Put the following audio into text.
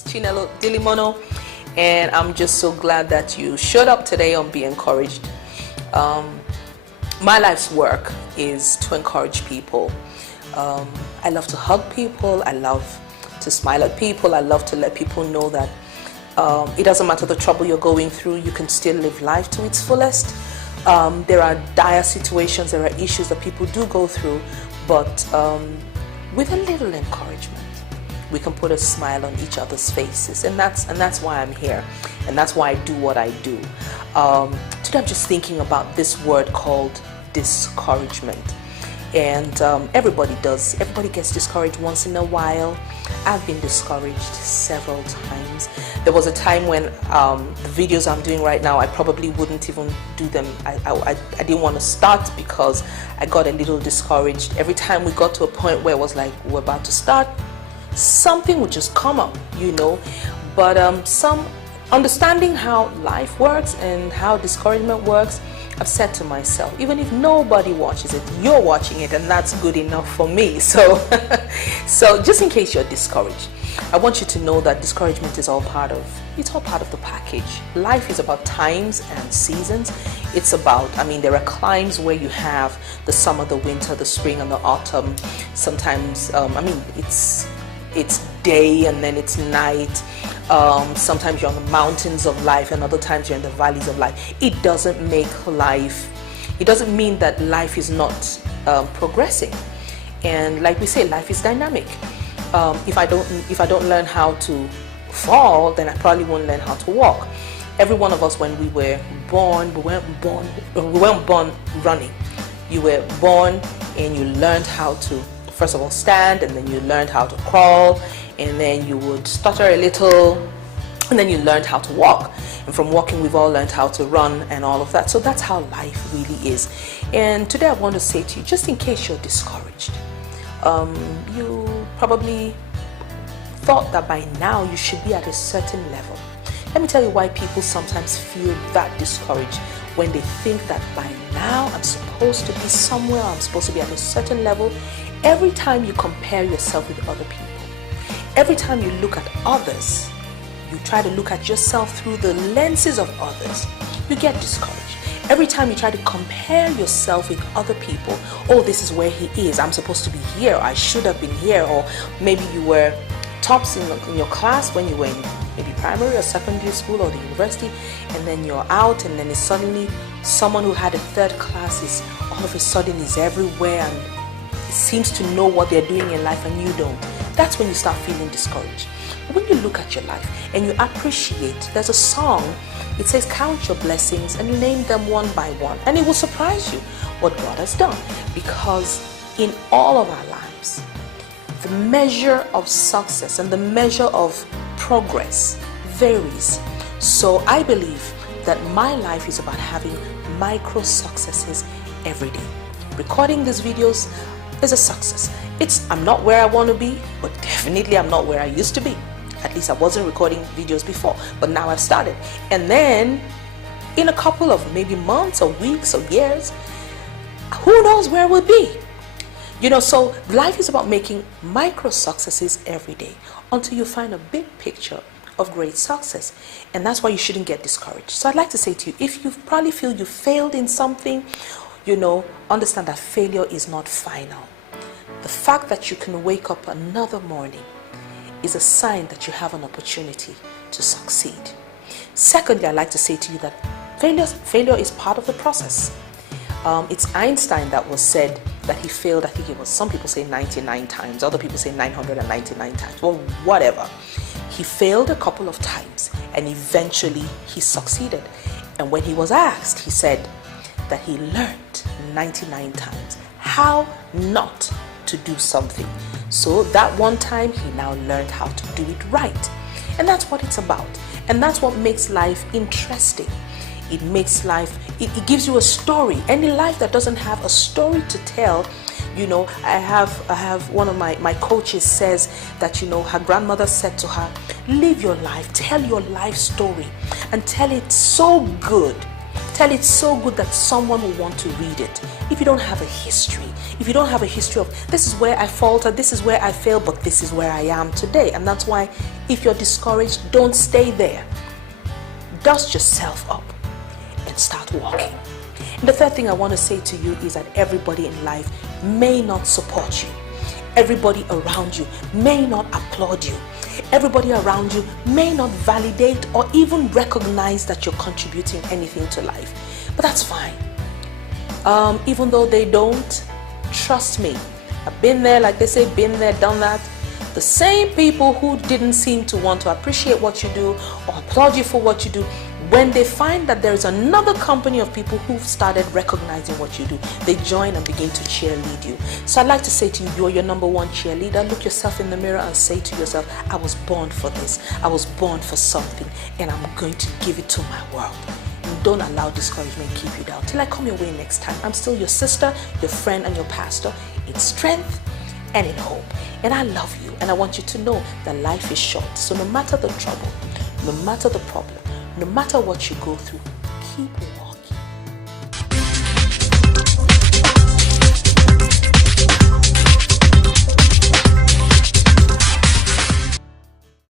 is Chinelo Dillimono, and I'm just so glad that you showed up today on Be Encouraged. My life's work is to encourage people. I love to hug people. I love to smile at people. I love to let people know that it doesn't matter the trouble you're going through, you can still live life to its fullest. There are dire situations, there are issues that people do go through, but with a little encouragement, we can put a smile on each other's faces, and that's why I'm here, and that's why I do what I do. Today I'm just thinking about this word called discouragement, and everybody gets discouraged once in a while. I've been discouraged several times. There was a time when the videos I'm doing right now, I probably wouldn't even do them. I didn't want to start because I got a little discouraged. Every time we got to a point where it was like we're about to start, something would just come up, you know. But some understanding how life works and how discouragement works, I've said to myself, even if nobody watches it, you're watching it, and that's good enough for me. So just in case you're discouraged, I want you to know that discouragement is all part of the package. Life is about times and seasons. It's about, there are climes where you have the summer, the winter, the spring, and the autumn. Sometimes, it's day and then it's night. Sometimes you're on the mountains of life, and other times you're in the valleys of life. It doesn't mean that life is not progressing. And like we say, life is dynamic. If I don't learn how to fall, then I probably won't learn how to walk. Every one of us, when we were born, we weren't born running. You were born and you learned how to, first of all, stand, and then you learned how to crawl, and then you would stutter a little, and then you learned how to walk. And from walking, we've all learned how to run and all of that. So that's how life really is. And today I want to say to you, just in case you're discouraged, you probably thought that by now you should be at a certain level. Let me tell you why people sometimes feel that discouraged, when they think that by now I'm supposed to be somewhere, I'm supposed to be at a certain level. Every time you compare yourself with other people, every time you look at others, you try to look at yourself through the lenses of others, you get discouraged. Every time you try to compare yourself with other people, oh, this is where he is, I'm supposed to be here, I should have been here. Or maybe you were tops in your class when you were in maybe primary or secondary school or the university, and then you're out, and then it's suddenly someone who had a third class is all of a sudden is everywhere and seems to know what they're doing in life, and you don't. That's when you start feeling discouraged. When you look at your life and you appreciate, there's a song, it says count your blessings and name them one by one, and it will surprise you what God has done. Because in all of our lives, the measure of success and the measure of progress varies. So I believe that my life is about having micro successes every day. Recording these videos is a success. I'm not where I want to be, but definitely I'm not where I used to be. At least I wasn't recording videos before, but now I've started. And then in a couple of maybe months or weeks or years, who knows where we'll be. So life is about making micro successes every day until you find a big picture of great success. And that's why you shouldn't get discouraged. So I'd like to say to you, if you probably feel you failed in something, understand that failure is not final. The fact that you can wake up another morning is a sign that you have an opportunity to succeed. Secondly, I'd like to say to you that failure is part of the process. It's Einstein that was said that he failed, I think it was, some people say 99 times, other people say 999 times, well, whatever. He failed a couple of times and eventually he succeeded. And when he was asked, he said that he learned 99 times how not to do something. So that one time he now learned how to do it right. And that's what it's about. And that's what makes life interesting. It makes life, it gives you a story. Any life that doesn't have a story to tell, I have one of my coaches says that, her grandmother said to her, live your life, tell your life story, and tell it so good. Tell it so good that someone will want to read it. If you don't have a history, if you don't have a history of this is where I faltered, this is where I failed, but this is where I am today. And that's why if you're discouraged, don't stay there. Dust yourself up and start walking. And the third thing I want to say to you is that everybody in life may not support you. Everybody around you may not applaud you. Everybody around you may not validate or even recognize that you're contributing anything to life. But that's fine. Even though they don't, trust me. I've been there, like they say, been there, done that. The same people who didn't seem to want to appreciate what you do or applaud you for what you do, when they find that there is another company of people who've started recognizing what you do, they join and begin to cheerlead you. So I'd like to say to you, you're your number one cheerleader. Look yourself in the mirror and say to yourself, I was born for this. I was born for something, and I'm going to give it to my world. And don't allow discouragement keep you down. Till I come your way next time, I'm still your sister, your friend, and your pastor in strength and in hope. And I love you, and I want you to know that life is short. So no matter the trouble, no matter the problem, no matter what you go through, keep